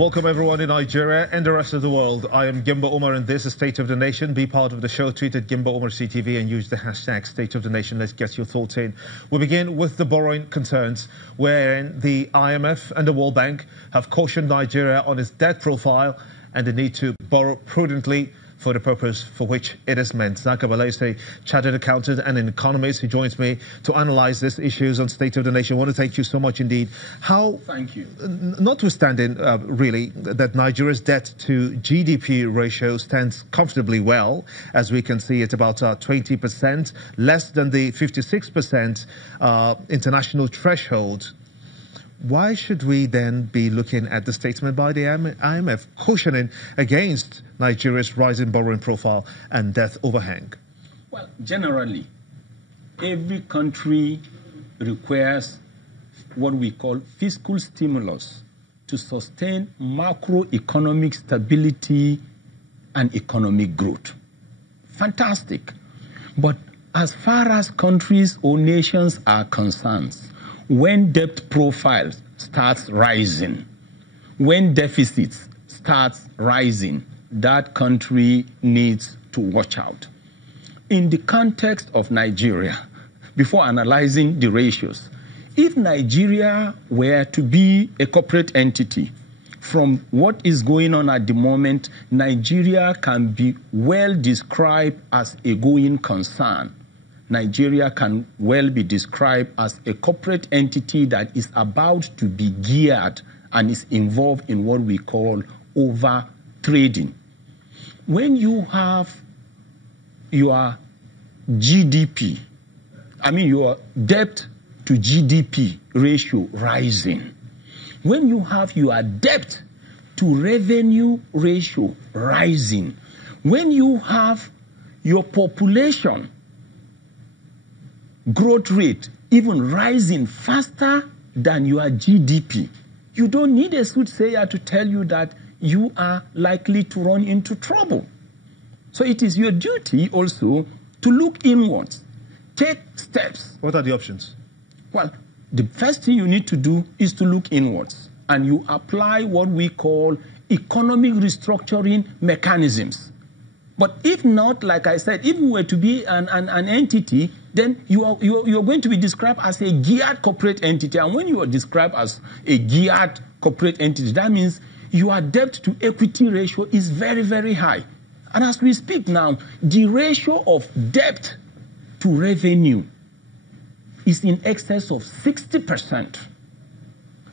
Welcome everyone in Nigeria and the rest of the world. I am Gimba Umar and this is State of the Nation. Be part of the show, tweet at Gimba Umar CTV and use the hashtag State of the Nation. Let's get your thoughts in. We begin with the borrowing concerns, wherein the IMF and the World Bank have cautioned Nigeria on its debt profile and the need to borrow prudently for the purpose for which it is meant. Zaka, Bala is a chartered accountant and an economist who joins me to analyze these issues on State of the Nation. I want to thank you so much indeed. Thank you. Notwithstanding, really, that Nigeria's debt to GDP ratio stands comfortably well, as we can see, at about 20%, less than the 56% international threshold. Why should we then be looking at the statement by the IMF cautioning against Nigeria's rising borrowing profile and debt overhang? Well, generally, every country requires what we call fiscal stimulus to sustain macroeconomic stability and economic growth. Fantastic. But as far as countries or nations are concerned, when debt profile starts rising, when deficits starts rising, that country needs to watch out. In the context of Nigeria, before analyzing the ratios, if Nigeria were to be a corporate entity, from what is going on at the moment, Nigeria can be well described as a going concern. Nigeria can well be described as a corporate entity that is about to be geared and is involved in what we call over trading. When you have your GDP, your debt to GDP ratio rising, when you have your debt to revenue ratio rising, when you have your population growth rate even rising faster than your GDP, you don't need a soothsayer to tell you that you are likely to run into trouble. So it is your duty also to look inwards, take steps. What are the options? Well, the first thing you need to do is to look inwards, and you apply what we call economic restructuring mechanisms. But if not, like I said, if we were to be an entity, then you're going to be described as a geared corporate entity. And when you are described as a geared corporate entity, that means your debt to equity ratio is very, very high. And as we speak now, the ratio of debt to revenue is in excess of 60%.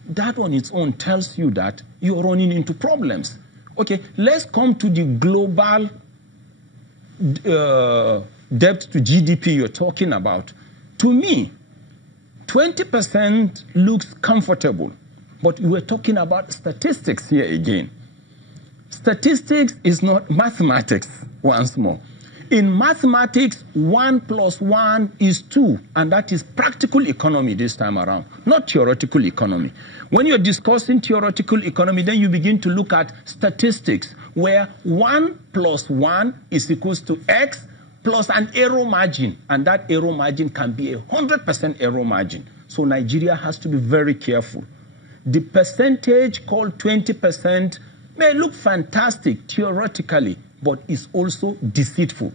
That on its own tells you that you're running into problems. Okay, let's come to the global debt to GDP you're talking about. To me, 20% looks comfortable, but we're talking about statistics here again. Statistics is not mathematics, once more. In mathematics, 1 + 1 is 2, and that is practical economy this time around, not theoretical economy. When you're discussing theoretical economy, then you begin to look at statistics, where 1 + 1 is equals to X plus an error margin, and that error margin can be 100% error margin. So Nigeria has to be very careful. The percentage called 20% may look fantastic theoretically, but is also deceitful.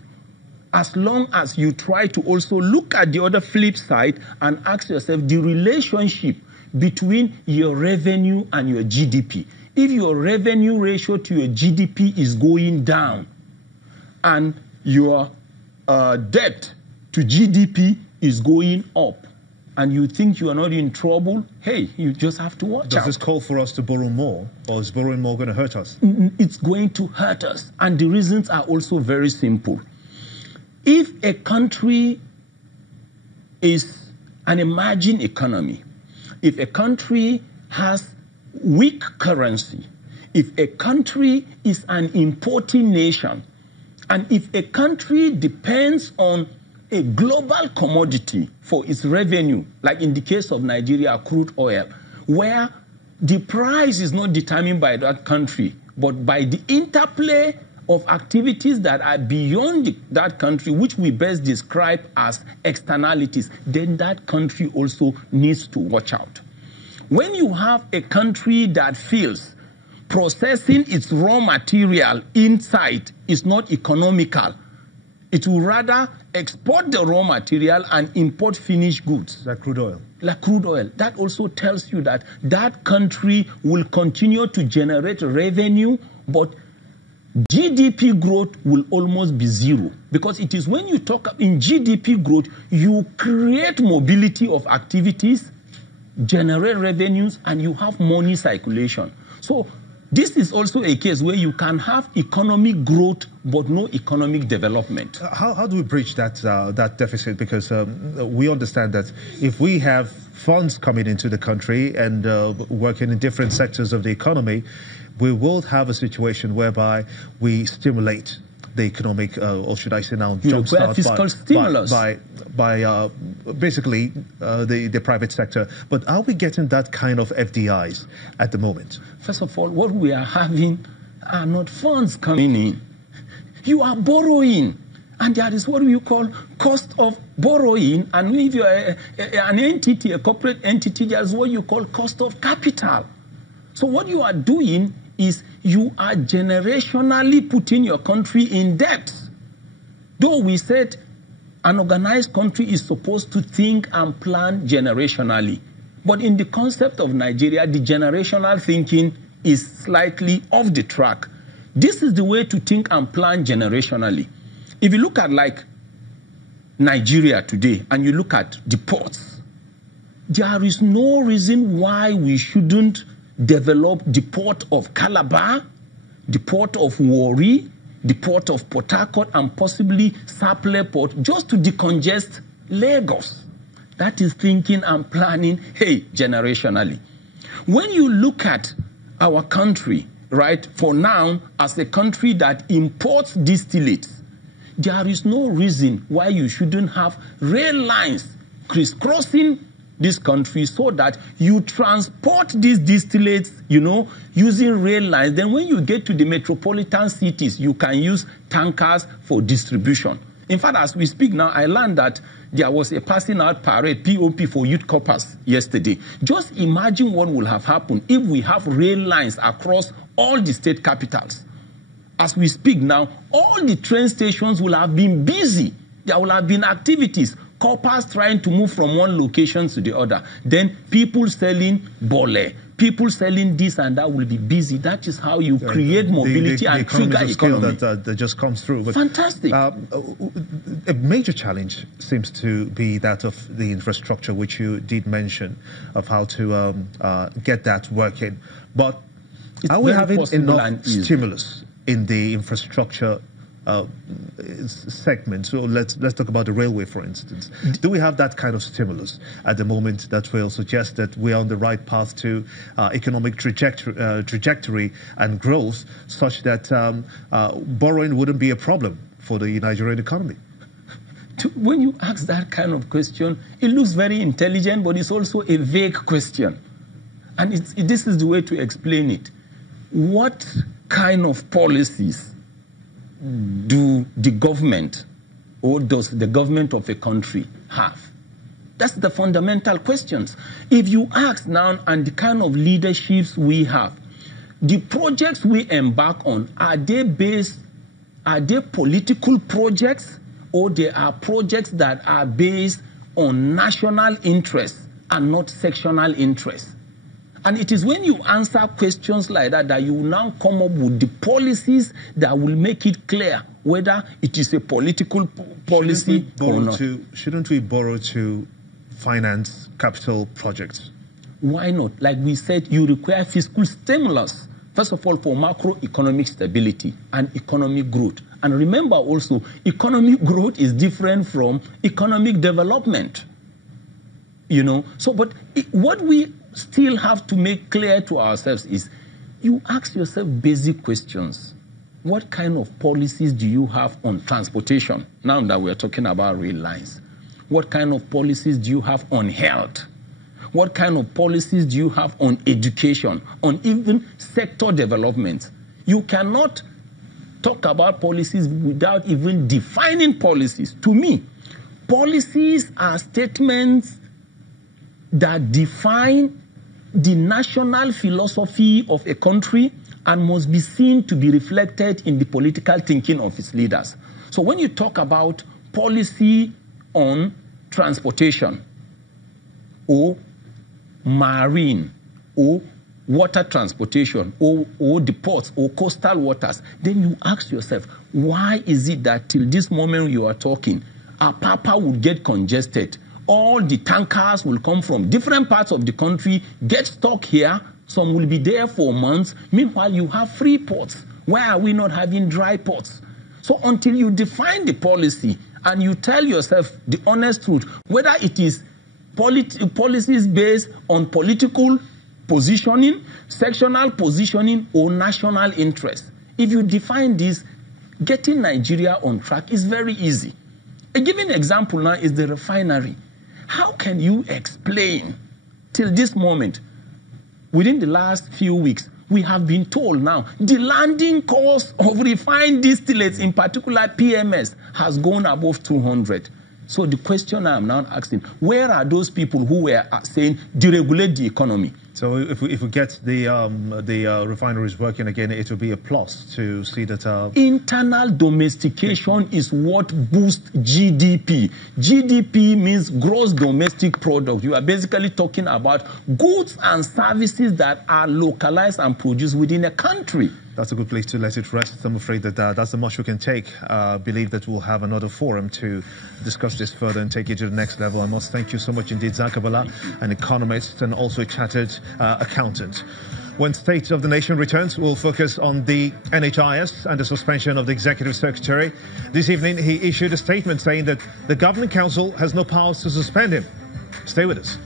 As long as you try to also look at the other flip side and ask yourself the relationship between your revenue and your GDP. If your revenue ratio to your GDP is going down and your debt to GDP is going up, and you think you are not in trouble, hey, you just have to watch out. Does this call for us to borrow more, or is borrowing more going to hurt us? It's going to hurt us, and the reasons are also very simple. If a country is an emerging economy, if a country has weak currency, if a country is an importing nation, and if a country depends on a global commodity for its revenue, like in the case of Nigeria, crude oil, where the price is not determined by that country, but by the interplay of activities that are beyond that country, which we best describe as externalities, then that country also needs to watch out. When you have a country that feels processing its raw material inside is not economical. It will rather export the raw material and import finished goods. Like crude oil. Like crude oil. That also tells you that that country will continue to generate revenue, but GDP growth will almost be zero. Because it is when you talk in GDP growth, you create mobility of activities, generate revenues, and you have money circulation. So this is also a case where you can have economic growth but no economic development. How do we bridge that deficit? Because we understand that if we have funds coming into the country and working in different sectors of the economy, we will have a situation whereby we stimulate the economic, or should I say now, jumpstart fiscal stimulus by basically the private sector. But are we getting that kind of FDIs at the moment? First of all, what we are having are not funds coming in. You are borrowing. And there is what you call cost of borrowing. And if you are an entity, a corporate entity, there is what you call cost of capital. So what you are doing is you are generationally putting your country in debt. Though we said an organized country is supposed to think and plan generationally. But in the concept of Nigeria, the generational thinking is slightly off the track. This is the way to think and plan generationally. If you look at like Nigeria today and you look at the ports, there is no reason why we shouldn't develop the port of Calabar, the port of Warri, the port of Port Harcourt, and possibly Sapele Port, just to decongest Lagos. That is thinking and planning, hey, generationally. When you look at our country, right, for now, as a country that imports distillates, there is no reason why you shouldn't have rail lines crisscrossing this country so that you transport these distillates, using rail lines. Then when you get to the metropolitan cities, you can use tankers for distribution. In fact, as we speak now, I learned that there was a passing out parade, POP, for youth corpers yesterday. Just imagine what will have happened if we have rail lines across all the state capitals. As we speak now, all the train stations will have been busy. There will have been activities. Coppers trying to move from one location to the other. Then people selling Bala, people selling this and that will be busy. That is how you create mobility and trigger economy. That just comes through. But, fantastic. A major challenge seems to be that of the infrastructure, which you did mention, of how to get that working. But are we having enough stimulus in the infrastructure segment? So let's talk about the railway, for instance. Do we have that kind of stimulus at the moment that will suggest that we are on the right path to economic trajectory and growth, such that borrowing wouldn't be a problem for the Nigerian economy? When you ask that kind of question, it looks very intelligent, but it's also a vague question. And this is the way to explain it. What kind of policies do the government, or does the government of a country have? That's the fundamental questions. If you ask now, and the kind of leaderships we have, the projects we embark on, are they political projects, or they are projects that are based on national interests and not sectional interests? And it is when you answer questions like that that you now come up with the policies that will make it clear whether it is a political policy or not. Shouldn't we borrow to finance capital projects? Why not? Like we said, you require fiscal stimulus, first of all, for macroeconomic stability and economic growth. And remember also, economic growth is different from economic development. But what we still have to make clear to ourselves is, you ask yourself basic questions. What kind of policies do you have on transportation, now that we're talking about rail lines? What kind of policies do you have on health? What kind of policies do you have on education, on even sector development? You cannot talk about policies without even defining policies. To me, policies are statements that define the national philosophy of a country and must be seen to be reflected in the political thinking of its leaders. So when you talk about policy on transportation or marine or water transportation or the ports or coastal waters, then you ask yourself, why is it that till this moment you are talking, Apapa would get congested? All the tankers will come from different parts of the country, get stuck here. Some will be there for months. Meanwhile, you have free ports. Why are we not having dry ports? So until you define the policy and you tell yourself the honest truth, whether it is policies based on political positioning, sectional positioning, or national interest, if you define this, getting Nigeria on track is very easy. A given example now is the refinery. How can you explain till this moment, within the last few weeks, we have been told now the landing cost of refined distillates, in particular PMS, has gone above 200. So the question I'm now asking, where are those people who were saying deregulate the economy? So if we get the refineries working again, it will be a plus to see that... Internal domestication is what boosts GDP. GDP means gross domestic product. You are basically talking about goods and services that are localized and produced within a country. That's a good place to let it rest. I'm afraid that that's the much we can take. Believe that we'll have another forum to discuss this further and take it to the next level. I must thank you so much indeed, Zaka, Bala, an economist and also a chartered accountant. When State of the Nation returns, we'll focus on the NHIS and the suspension of the Executive Secretary. This evening, he issued a statement saying that the Governing Council has no powers to suspend him. Stay with us.